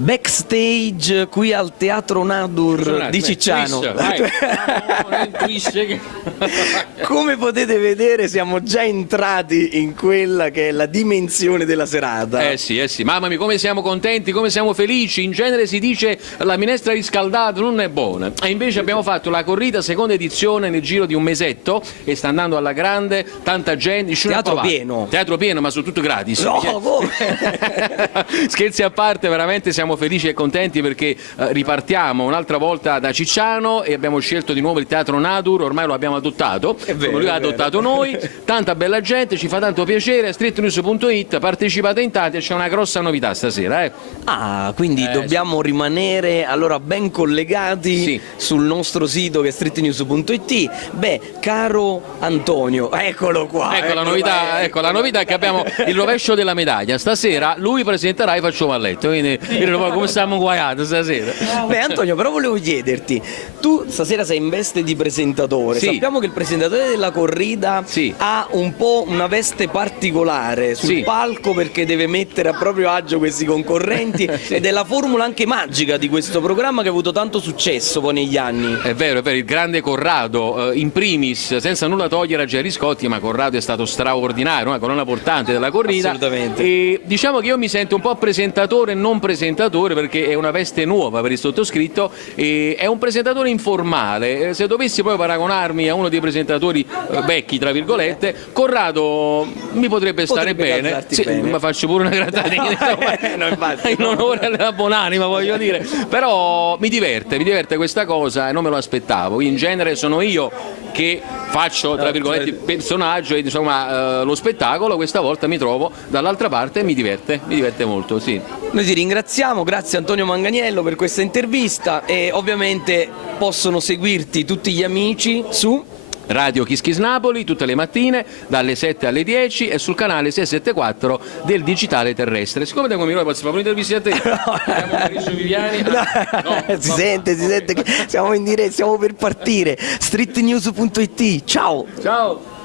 backstage qui al Teatro Nadur di Cicciano. Come potete vedere siamo già entrati in quella che è la dimensione della serata. Eh sì, mamma mia, come siamo contenti, come siamo felici. In genere si dice la minestra riscaldata non è buona, e invece abbiamo fatto la corrida seconda edizione nel giro di un mesetto e sta andando alla grande, tanta gente. Teatro pieno, ma soprattutto gratis. No, come? Scherzi a parte, veramente siamo felici e contenti perché ripartiamo un'altra volta da Cicciano e abbiamo scelto di nuovo il Teatro Nadur, ormai lo abbiamo adottato, lui l'ha adottato noi, tanta bella gente, ci fa tanto piacere. streetnews.it, partecipate in tanti e c'è una grossa novità stasera. Ah, quindi dobbiamo rimanere allora ben collegati sul nostro sito che è streetnews.it. Beh, caro Antonio, eccolo qua. Ecco la novità è che abbiamo il rovescio della medaglia. Stasera lui presenterà i Faccio Valletto, quindi come stiamo guaiati stasera. Beh, Antonio, però volevo chiederti, tu stasera sei in veste di presentatore. Sappiamo che il presentatore della corrida ha un po' una veste particolare sul palco perché deve mettere a proprio agio questi concorrenti ed è la formula anche magica di questo programma che ha avuto tanto successo poi negli anni. È vero, il grande Corrado, in primis, senza nulla togliere a Gerry Scotti, ma Corrado è stato straordinario, una colonna portante della corrida. Assolutamente. E diciamo che io mi sento un po' presentatore e non presentatore perché è una veste nuova per il sottoscritto e è un presentatore informale. Se dovessi poi paragonarmi a uno dei presentatori vecchi, tra virgolette, Corrado mi potrebbe stare bene. Ma faccio pure una gratatina in onore alla buonanima, voglio dire. Però mi diverte questa cosa e non me lo aspettavo. In genere sono io che faccio, tra virgolette, il personaggio e insomma lo spettacolo. Questa volta mi trovo dall'altra parte e mi diverte molto, sì. Noi ti ringraziamo, grazie Antonio Manganiello per questa intervista e ovviamente possono seguirti tutti gli amici su Radio Kiss Kiss Napoli tutte le mattine dalle 7 alle 10 e sul canale 674 del digitale terrestre. Siccome tengo mi posso fare un'intervista a te? Si sente che siamo in diretta, stiamo per partire. streetnews.it, ciao! Ciao!